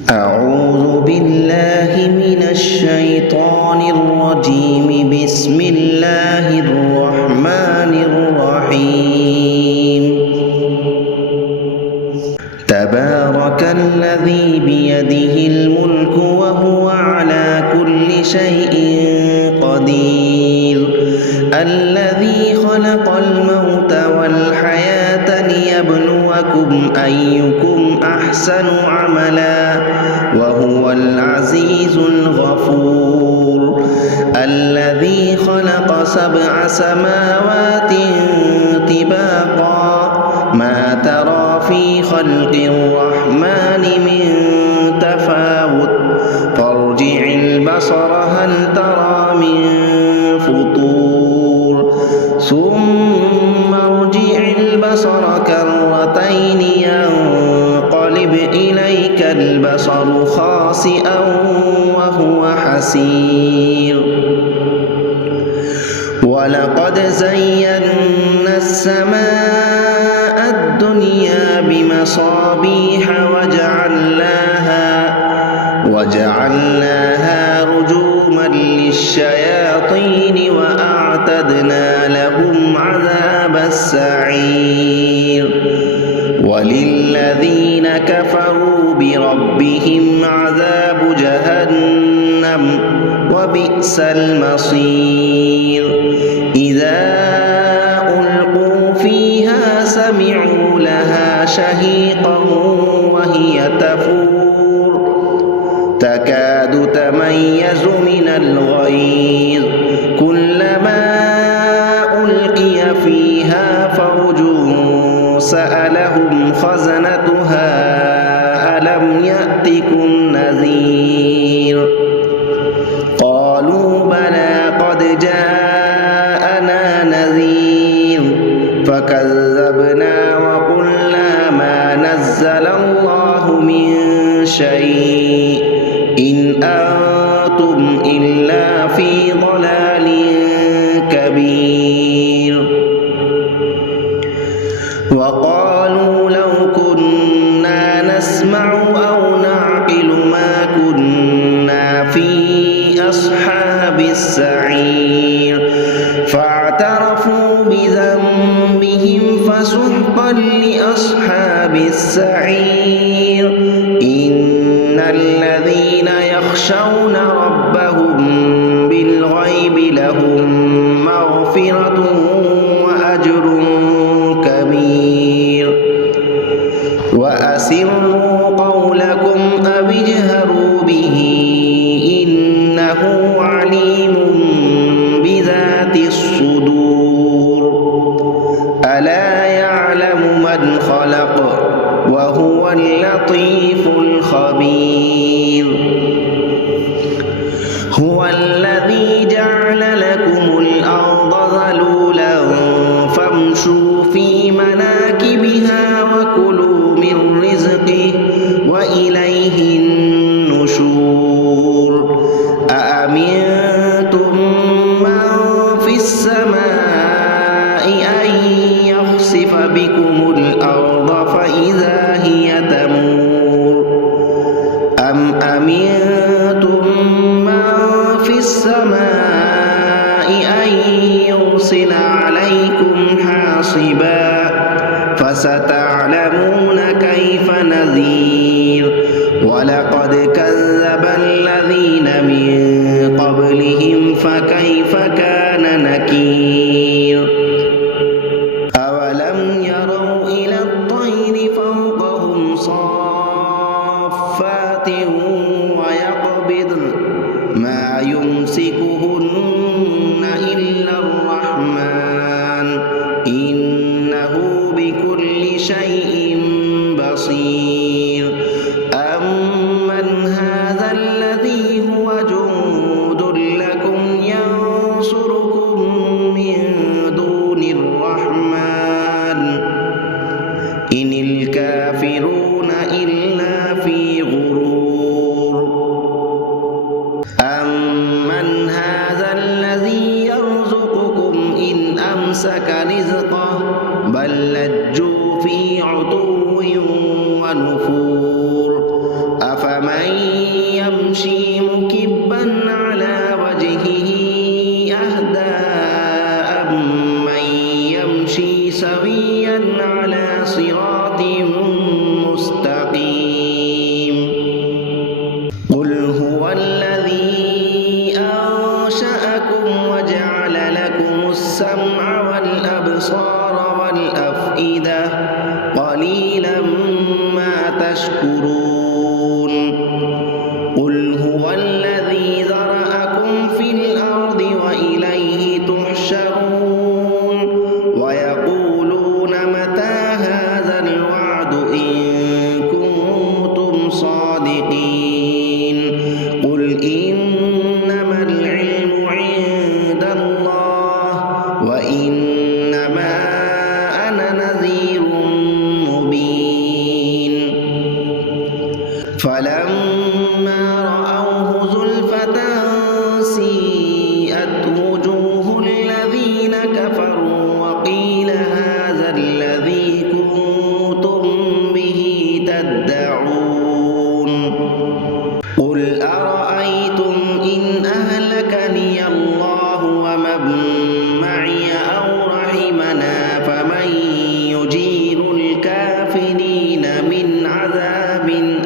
أعوذ بالله من الشيطان الرجيم. بسم الله الرحمن الرحيم. تبارك الذي بيده الملك وهو على كل شيء قدير. الذي خلق الموت والحياة ليبلوكم أيكم أحسن عملا وهو العزيز الغفور. الذي خلق 7 سماوات طباقا ما ترى في خلق الرحمن من تفاوت فارجع البصر هل ترى من فطور ثم ارجع البصر كرتين ينقلب إليك البصر خاسئا وهو حسير. ولقد زينا السماء الدنيا بمصابيح وجعلناها رجوما للشياطين وأعتدنا لهم عذاب السعير. وللذين كفروا بربهم عذاب جهنم وبئس المصير. إذا ألقوا فيها سمعوا لها شهيقا وهي تفور تكاد تميز من الغيظ كلما ألقي فيها فوج سألهم خزنتها ألم يأتكم نذير قالوا بلى قد جاءنا نذير فكذبنا وقلنا ما نزل الله من شيء إن أنتم إلا في ضلال كبير. وقالوا لو كنا نسمع أو نعقل ما كنا في أصحاب السعير فاعترفوا بذنبهم فسحقا لأصحاب السعير. إن الذين يخشون ربهم بالغيب لهم مغفرة وأجر كبير. وأسروا قولكم أو اجهروا به إنه عليم بذات الصدور. ألا يعلم من خلق وهو اللطيف الخبير. هو الذي جعل لكم الأرض ذلولا فامشوا في مناكبها وكلوا من رزقه وإليه النشور. أأمنتم من في السماء أن يخسف بكم الأرض فإذا هي تمور أم أمنتم من في السماء أن يرسل عليكم حاصبا فستعلمون كيف نذير. ولقد كذب الذين من قبلهم فكيف كان نكير. أولم يروا إلى الطير فوقهم صافات ويقبضن ما يمسكهن إلا الرحمن إنه بكل شيء بصير. أمن هذا الذي هو جند لكم ينصركم من دون الرحمن إن الكافرون إلا في غرور. أمن هذا الذي يرزقكم إن أمسك رزقه بل لجوا في عتو ونفور. أفمن أفمن يمشي مكبا على وجهه أهدى أمن يمشي سويا على صراط مستقيم قل هو الذي أنشأكم وجعل لكم السمع والأبصار والأفئدة قليلا ما تشكرون قل هو الذي ذرأكم في الأرض وإليه تحشرون ويقولون متى هذا الوعد إن كنتم صادقين قل إنما العلم عند الله وإنما أنا نذير مبين فلما رأوه زلفة سيئت وجوه الذين كفروا وقيل هذا الذي كنتم به تدعون قل أرأيتم إن أهلكني الله ومن معي أو رحمنا فمن يجير الكافرين من عذاب